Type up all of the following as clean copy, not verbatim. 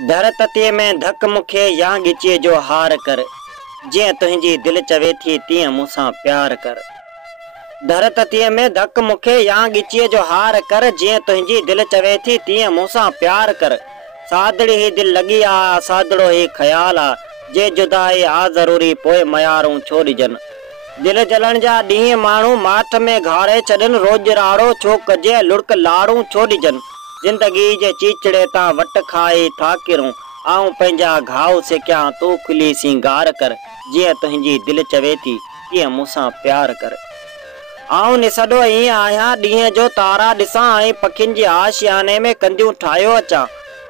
धरततीअ में धक मुखे या गिचीअ जो हार कर, जीअं तुंहिंजी दिल चवे थी तीअं मूंसां प्यार कर। धरततीअ में धक मुखे या गिचीअ जो हार कर, जीअं तुंहिंजी दिल चवे थी तीअं मूंसां प्यार कर। सादड़ी ही दिल लगी आ, सादड़ो ही ख्याल आ, जे जुदाई आ ज़रूरी पोइ मयारूं छो ॾिजनि। दिल जलण जा ॾींहं माण्हू माठ में घाड़े छॾनि, रोज राड़ो छो कजे, लुड़क लाड़ू छो ॾिजनि। जिंदगी जे चीचड़े तां वट खाई था किरूं, आऊं पंहिंजा घाव सिकियां तूं खुली सिंगार कर, जीअं तुंहिंजी दिल चवे थी तीअं मूंसां प्यार कर। आऊं निसॾो ईअं आहियां ॾींहं जो तारा ॾिसां, ऐं पखियुनि जे आशियाने में कंदियूं ठाहियो अचां।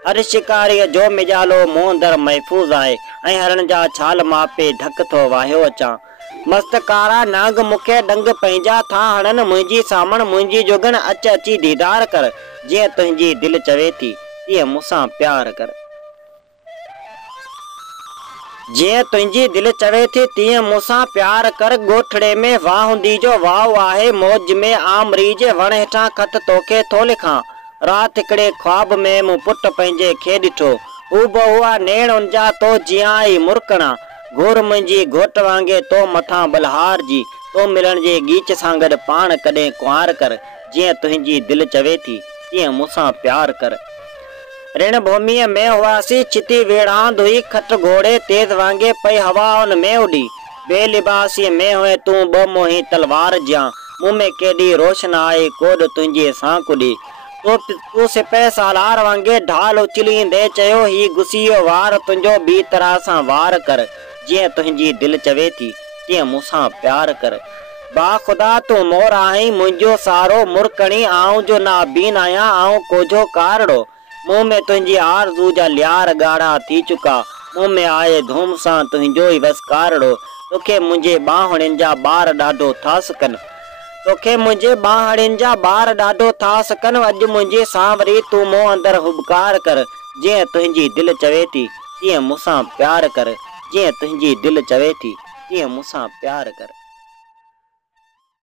हर शिकारीअ जो मिजालो मूं अंदरि महफ़ूज़ आहे, ऐं हरण जा छाल मापे ढक थो वाहियो अचां। मस्त कारा नांग मुखे डंग पंहिंजा था हणनि, मुंहिंजी सामण मुंहिंजी जोगन अच अची दीदार कर, जीअं तुंहिंजी दिल चवे थी तीअं मूंसां प्यार कर। जीअं तुंहिंजी दिल चवे थी तीअं मूंसां प्यार कर। ॻोठड़े में वाहुंदी जो वाव आहे, मौज में आमरीज वण हेठां ख़त तोखे थो लिखां। राति हिकिड़े ख्वाब में मूं पुट पंहिंजे खे ॾिठो, हू बहुआ नेण उनजा तो जियाई मुरकणा। घुर मुंहिंजी घोट वांगे तो मथां बलहार जी, तो मिलण जे गीच सां गॾु पाण कॾहिं कुंवार कर, जीअं तुंहिंजी दिल चवे थी तीअं मूंसां प्यार कर। ऋण भूमिअ में हुआसीं चिती वेड़ांद हुई, खट घोड़े तेज़ वांगे पई हवा उन में उडी। बेलिबासीअ में हुए तूं ॿ मोही तलवार जियां, मुंह में केॾी रोशन आई कोॾ तुंहिंजे सां कुॾी। तूं सिपह सालार वांगे ढाल उछलींदे चयो, ही गुसियो वार तुंहिंजो ॿी तरह सां वार कर, जीअं तुंहिंजी दिल चवे थी तीअं मूंसां प्यार कर। बाख़ुदा तूं मोर आहीं मुंहिंजो सारो मुरकणी, आऊं जो नाबीन आहियां आऊं कोझो कारड़ो। मुंह में तुंहिंजी आरज़ू जा लियार ॻाढ़ा थी चुका, मुंह में आए धूम सां तुंहिंजो ई बस कारड़ो। तोखे मुंहिंजे ॿांहणियुनि जा ॿार ॾाढो था सकनि, तोखे मुंहिंजे ॿांहणियुनि जा ॿार ॾाढो था सकनि। अॼु मुंहिंजी सांवरी तूं मूं अंदरि हुबकार कर, जीअं तुंहिंजी दिल चवे थी तीअं मूंसां प्यार कर, जीअं तुंहिंजी दिल चवे थी तीअं मूंसां प्यार कर।